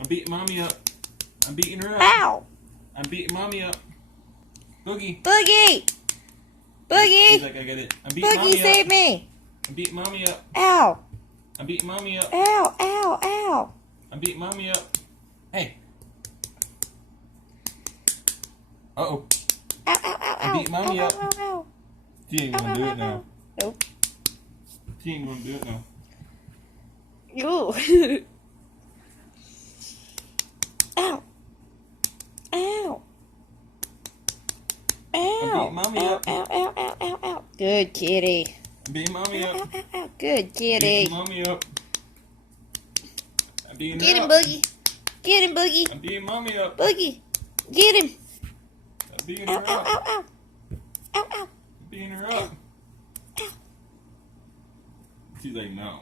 I'm beating mommy up. I'm beating her up. Ow! I'm beating mommy up. Boogie. Boogie! Boogie! He's like, I get it. I'm beating Boogie, mommy save up. me! I'm beating mommy up. Ow! I'm beating mommy up. Ow! Ow! Ow! I'm beating mommy up. Hey. Uh-oh. Ow! Ow! Ow! Ow! I'm beating mommy Ow! up. Ow! Ow! She ain't Ow! gonna Ow! do Ow! it now. Nope. She ain't gonna do it now. Ooh. Ow! Ow! I'm Ow! beating mommy Ow! up. Ow! Ow! Ow! Ow! Ow! Good kitty. I'm beating mommy Ow! Ow! up. Ow! Ow! Good Beating kitty. mommy up. I'm beating Get her him, up. Boogie. Get him, Boogie. I'm beating mommy up. Boogie. Get him. I'm beating Ow! her Ow! up. Ow! Ow! Ow! Ow! I'm beating her up. She's like, no.